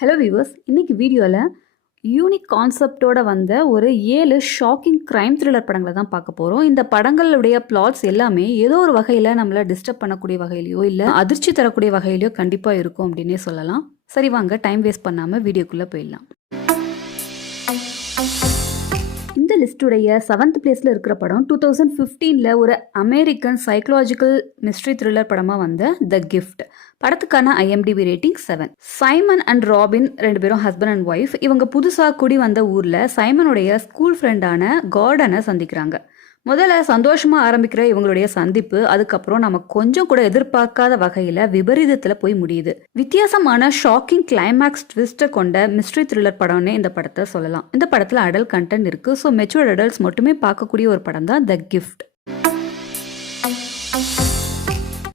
Hello viewers, இன்னைக்கு வீடியோவில் unique கான்செப்டோட வந்த ஒரு 7 ஷாக்கிங் க்ரைம் த்ரில்லர் படங்களை தான் பார்க்க போகிறோம். இந்த படங்களுடைய பிளாட்ஸ் எல்லாமே ஏதோ ஒரு வகையில் நம்மளை டிஸ்டர்ப் பண்ணக்கூடிய வகையிலையோ இல்லை அதிர்ச்சி தரக்கூடிய வகையிலையோ கண்டிப்பாக இருக்கும் அப்படின்னே சொல்லலாம். சரி வாங்க, டைம் வேஸ்ட் பண்ணாமல் வீடியோக்குள்ளே போயிடலாம். இந்த லிஸ்டுடைய 7th பிளேஸில் இருக்கிற படம் 2015 ஒரு அமெரிக்கன் சைக்கலாஜிக்கல் மிஸ்ட்ரி த்ரில்லர் படமாக வந்த த கிஃப்ட். படத்துக்கான IMDb rating 7. Simon and robin 2 பேரும் ஹஸ்பண்ட் அண்ட் ஒய்ஃப். இவங்க புதுசாக குடி வந்த ஊரில் சைமனுடைய ஸ்கூல் ஃப்ரெண்டான கார்டனை சந்திக்கிறாங்க. முதல்ல சந்தோஷமாக ஆரம்பிக்கிற இவங்களுடைய சந்திப்பு அதுக்கப்புறம் நம்ம கொஞ்சம் கூட எதிர்பார்க்காத வகையில் விபரீதத்தில் போய் முடியுது. வித்தியாசமான ஷாக்கிங் கிளைமேக்ஸ் ட்விஸ்ட்டை கொண்ட மிஸ்ட்ரி த்ரில்லர் படம்னு இந்த படத்தை சொல்லலாம். இந்த படத்தில் அடல்ட் கண்டென்ட் இருக்கு. ஸோ மெச்சூர்ட் அடல்ட்ஸ் மட்டுமே பார்க்கக்கூடிய ஒரு படம் தான் த கிஃப்ட்.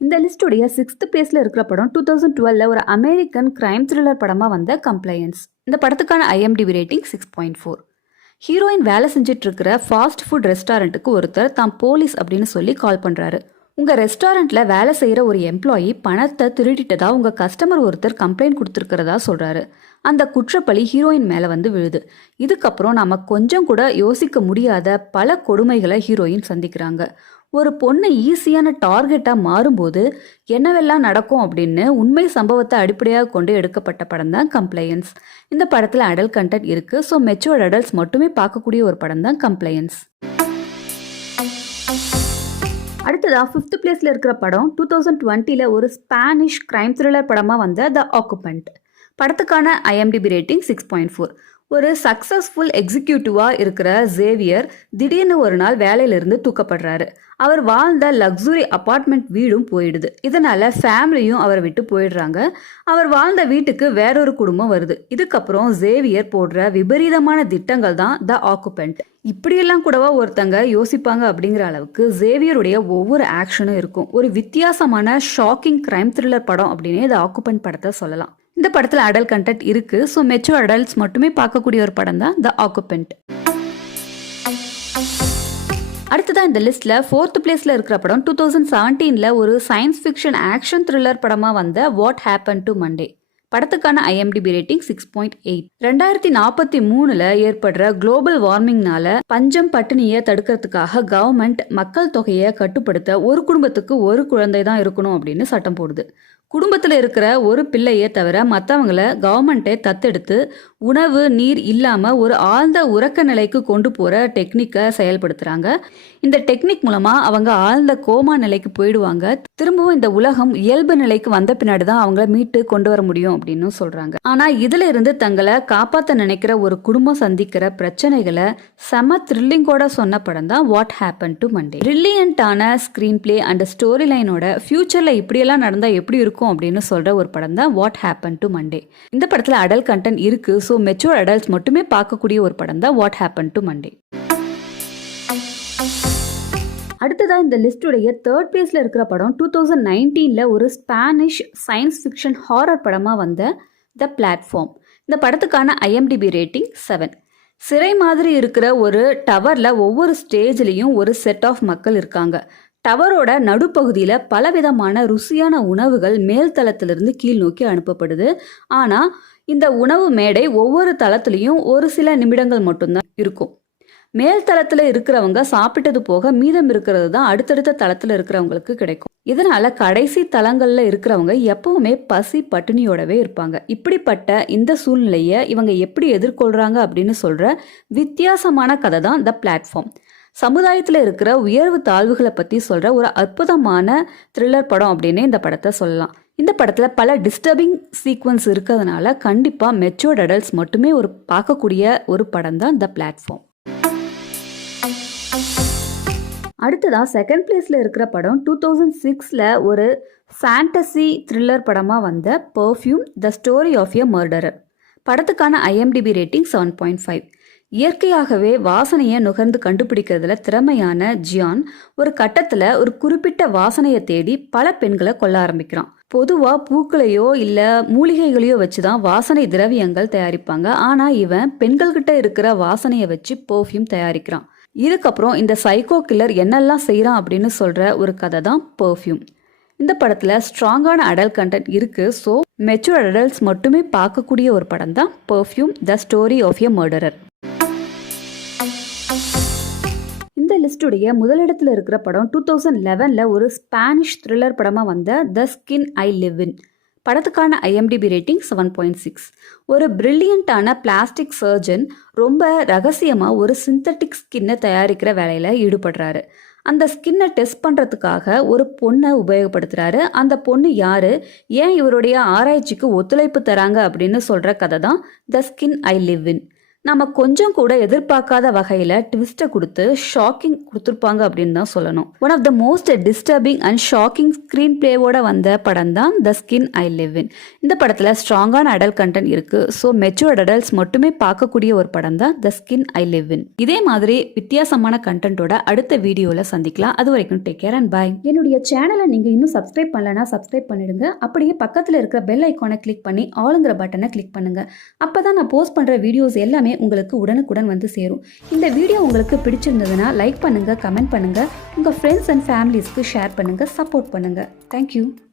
இந்த லிஸ்டுடைய 6th பிளேஸில் இருக்கிற படம் 2012 ஒரு அமெரிக்கன் கிரைம் த்ரில்லர் படமாக வந்த கம்ப்ளையன்ஸ். இந்த படத்துக்கான IMDb ரேட்டிங் 6.4. ஹீரோயின் வேலை செஞ்சுட்டு இருக்கிற ஃபாஸ்ட் ஃபுட் ரெஸ்டாரண்ட்டுக்கு ஒருத்தர் தான் போலீஸ் அப்படின்னு சொல்லி கால் பண்ணுறாரு. உங்கள் ரெஸ்டாரண்ட்டில் வேலை செய்கிற ஒரு எம்ப்ளாயி பணத்தை திருடிட்டதா உங்கள் கஸ்டமர் ஒருத்தர் கம்ப்ளைண்ட் கொடுத்துருக்கிறதா சொல்கிறாரு. அந்த குற்றப்பழி ஹீரோயின் மேலே வந்து விழுது. இதுக்கப்புறம் நம்ம கொஞ்சம் கூட யோசிக்க முடியாத பல கொடுமைகளை ஹீரோயின் சந்திக்கிறாங்க. ஒரு பொண்ணு ஈஸியான டார்கெட்டாக மாறும்போது என்னவெல்லாம் நடக்கும் அப்படின்னு உண்மை சம்பவத்தை அடிப்படையாக கொண்டு எடுக்கப்பட்ட படம் தான் கம்ப்ளையன்ஸ். இந்த படத்தில் அடல்ட் கண்டென்ட் இருக்குது. ஸோ மெச்சூர்ட் அடல்ட்ஸ் மட்டுமே பார்க்கக்கூடிய ஒரு படம் தான் கம்ப்ளையன்ஸ். அடுத்ததாக 5th பிளேஸில் இருக்கிற படம் 2020 ஒரு ஸ்பானிஷ் கிரைம் த்ரில்லர் படமாக வந்த த ஆக்குபண்ட். படத்துக்கான IMDb ரேட்டிங் 6.4. ஒரு சக்ஸஸ்ஃபுல் எக்ஸிக்யூட்டிவாக இருக்கிற ஜேவியர் திடீர்னு ஒரு நாள் வேலையிலிருந்து தூக்கப்படுறாரு. அவர் வாழ்ந்த லக்ஸுரி அப்பார்ட்மெண்ட் வீடும் போயிடுது. இதனால ஃபேமிலியும் அவரை விட்டு போயிடுறாங்க. அவர் வாழ்ந்த வீட்டுக்கு வேறொரு குடும்பம் வருது. இதுக்கப்புறம் ஜேவியர் போடுற விபரீதமான திட்டங்கள் தான் த ஆக்குபெண்ட். இப்படியெல்லாம் கூடவா ஒருத்தங்க யோசிப்பாங்க அப்படிங்கிற அளவுக்கு ஜேவியருடைய ஒவ்வொரு ஆக்ஷனும் இருக்கும். ஒரு வித்தியாசமான ஷாக்கிங் கிரைம் த்ரில்லர் படம் அப்படின்னே த ஆக்குபெண்ட் படத்தை சொல்லலாம். இந்த படத்தில் அடல்ட் கண்டென்ட் இருக்கு. ஸோ மெச்சூர் அடல்ட்ஸ் மட்டுமே பார்க்கக்கூடிய ஒரு படம் தான் த ஆக்குபெண்ட். அடுத்ததான் இந்த லிஸ்ட்ல 4th பிளேஸ்ல இருக்கிற படம் 2017 ஒரு சயின்ஸ் ஃபிக்ஷன் ஆக்ஷன் த்ரில்லர் படமாக வந்த வாட் ஹேப்பன் டு மண்டே. படத்துக்கான IMDb ரேட்டிங் 6.8. 2043 ஏற்படுற குளோபல் வார்மிங்னால பஞ்சம் பட்டினியை தடுக்கிறதுக்காக கவர்மெண்ட் மக்கள் தொகையை கட்டுப்படுத்த ஒரு குடும்பத்துக்கு ஒரு குழந்தை தான் இருக்கணும் அப்படின்னு சட்டம் போடுது. குடும்பத்தில் இருக்கிற ஒரு பிள்ளையை தவிர மற்றவங்களை கவர்மெண்ட்டே தத்தெடுத்து உணவு நீர் இல்லாமல் ஒரு ஆழ்ந்த உறக்க நிலைக்கு கொண்டு போகிற டெக்னிக்கை செயல்படுத்துகிறாங்க. இந்த டெக்னிக் மூலமாக அவங்க ஆழ்ந்த கோமா நிலைக்கு போயிடுவாங்க. திரும்பவும் இந்த உலகம் இயல்பு நிலைக்கு வந்த பின்னாடி தான் அவங்கள மீட்டு கொண்டு வர முடியும் அப்படின்னு சொல்கிறாங்க. ஆனால் இதில் இருந்து தங்களை காப்பாற்ற நினைக்கிற ஒரு குடும்பம் சந்திக்கிற பிரச்சனைகளை செம த்ரில்லிங்கோட சொன்ன படம் தான் வாட் ஹேப்பன் டு மண்டே. பிரில்லியண்டான ஸ்க்ரீன் பிளே அண்ட் ஸ்டோரி லைனோட ஃபியூச்சரில் இப்படியெல்லாம் நடந்தால் எப்படி இருக்கும் அப்படின்னு சொல்ற ஒரு படம் தான் வாட் ஹேப்பன் டு மண்டே. இந்த படத்துல அடல்ட் கண்டென்ட் இருக்கு. ஸோ மெச்சூர் அடல்ட்ஸ் மட்டுமே பார்க்கக்கூடிய ஒரு படம் தான் வாட் ஹேப்பன் டு மண்டே. அடுத்ததா இந்த லிஸ்டுடைய 3rd பிளேஸ்ல இருக்கிற படம் 2019 ஒரு ஸ்பானிஷ் சயின்ஸ் ஃபிக்ஷன் ஹாரர் படமா வந்த த பிளாட்ஃபார்ம். இந்த படத்துக்கான IMDb ரேட்டிங் 7. சிறை மாதிரி இருக்கிற ஒரு டவர்ல ஒவ்வொரு ஸ்டேஜ்லயும் ஒரு செட் ஆஃப் மக்கள் இருக்காங்க. டவரோட நடுப்பகுதியில் பலவிதமான ருசியான உணவுகள் மேல் தளத்திலிருந்து கீழ் நோக்கி அனுப்பப்படுது. ஆனால் இந்த உணவு மேடை ஒவ்வொரு தளத்துலையும் ஒரு சில நிமிடங்கள் மட்டும்தான் இருக்கும். மேல் தளத்தில் இருக்கிறவங்க சாப்பிட்டது போக மீதம் இருக்கிறது தான் அடுத்தடுத்த தளத்தில் இருக்கிறவங்களுக்கு கிடைக்கும். இதனால கடைசி தளங்களில் இருக்கிறவங்க எப்பவுமே பசி பட்டினியோடவே இருப்பாங்க. இப்படிப்பட்ட இந்த சூழ்நிலையை இவங்க எப்படி எதிர்கொள்றாங்க அப்படின்னு சொல்ற வித்தியாசமான கதை தான் த பிளாட்ஃபார்ம். சமுதாயத்தில் இருக்கிற உயர்வு தாழ்வுகளை பற்றி சொல்கிற ஒரு அற்புதமான த்ரில்லர் படம் அப்படின்னு இந்த படத்தை சொல்லலாம். இந்த படத்தில் பல டிஸ்டர்பிங் சீக்வன்ஸ் இருக்கிறதுனால கண்டிப்பாக மெச்சூர்ட் அடல்ட்ஸ் மட்டுமே பார்க்கக்கூடிய ஒரு படம் தான் த பிளாட்ஃபார்ம். அடுத்ததாக 2nd பிளேஸில் இருக்கிற படம் 2006 ஒரு ஃபேண்டசி த்ரில்லர் படமாக வந்த Perfume the Story of a Murderer. படத்துக்கான IMDb ரேட்டிங் 7.5. இயற்கையாகவே வாசனையை நுகர்ந்து கண்டுபிடிக்கிறதுல திறமையான ஜியான் ஒரு கட்டத்தில் ஒரு குறிப்பிட்ட வாசனையை தேடி பல பெண்களை கொல்ல ஆரம்பிக்கிறான். பொதுவாக பூக்களையோ இல்லை மூலிகைகளையோ வச்சு தான் வாசனை திரவியங்கள் தயாரிப்பாங்க. ஆனால் இவன் பெண்கள்கிட்ட இருக்கிற வாசனையை வச்சு பெர்ஃப்யூம் தயாரிக்கிறான். இதுக்கப்புறம் இந்த சைக்கோ கில்லர் என்னெல்லாம் செய்கிறான் அப்படின்னு சொல்கிற ஒரு கதை தான் பெர்ஃப்யூம். இந்த படத்தில் ஸ்ட்ராங்கான அடல்ட் கண்டென்ட் இருக்குது. ஸோ மெச்சூர் அடல்ட்ஸ் மட்டுமே பார்க்கக்கூடிய ஒரு படம் தான் Perfume the Story of a Murderer. இந்த லிஸ்டுடைய முதலிடத்தில் இருக்கிற படம் 2011 ஒரு ஸ்பானிஷ் த்ரில்லர் படமாக வந்த the skin I live in. படத்துக்கான IMDb ரேட்டிங் 7.6. ஒரு பிரில்லியண்ட்டான பிளாஸ்டிக் சர்ஜன் ரொம்ப ரகசியமாக ஒரு சிந்தட்டிக் ஸ்கின்னை தயாரிக்கிற வேலையில் ஈடுபடுறாரு. அந்த ஸ்கின்னை டெஸ்ட் பண்ணுறதுக்காக ஒரு பொண்ணை உபயோகப்படுத்துகிறாரு. அந்த பொண்ணு யார், ஏன் இவருடைய ஆராய்ச்சிக்கு ஒத்துழைப்பு தராங்க அப்படின்னு சொல்கிற கதை தான் the skin I live in. நம்ம கொஞ்சம் கூட எதிர்பார்க்காத வகையில் ட்விஸ்ட்டை கொடுத்து ஷாக்கிங் கொடுத்துருப்பாங்க அப்படின்னு தான் சொல்லணும். One of the most disturbing and shocking screen பிளேவோட வந்த படம் தான் the skin I live in. இந்த படத்தில் ஸ்ட்ராங்கான அடல்ட் கண்டென்ட் இருக்குது. ஸோ மெச்சூர்ட் அடல்ட்ஸ் மட்டுமே பார்க்கக்கூடிய ஒரு படம் தான் the skin I live in. இதே மாதிரி வித்தியாசமான கண்டென்ட்டோட அடுத்த வீடியோவில் சந்திக்கலாம். அது வரைக்கும் டேக் கேர் அண்ட் பாய். என்னுடைய சேனலை நீங்கள் இன்னும் சப்ஸ்கிரைப் பண்ணலன்னா சப்ஸ்கிரைப் பண்ணிடுங்க. அப்படியே பக்கத்தில் இருக்கிற பெல் ஐக்கானை கிளிக் பண்ணி ஆளுங்கிற பட்டனை கிளிக் பண்ணுங்கள். அப்போ தான் நான் போஸ்ட் பண்ணுற வீடியோஸ் எல்லாமே உங்களுக்கு உடனுக்குடன் வந்து சேரும். இந்த வீடியோ உங்களுக்கு பிடிச்சிருந்ததுன்னா லைக் பண்ணுங்க, கமெண்ட் பண்ணுங்க, உங்க ஃப்ரெண்ட்ஸ் அண்ட் ஃபேமிலிஸ்க்கு ஷேர் பண்ணுங்க, சப்போர்ட் பண்ணுங்க. தேங்க்யூ.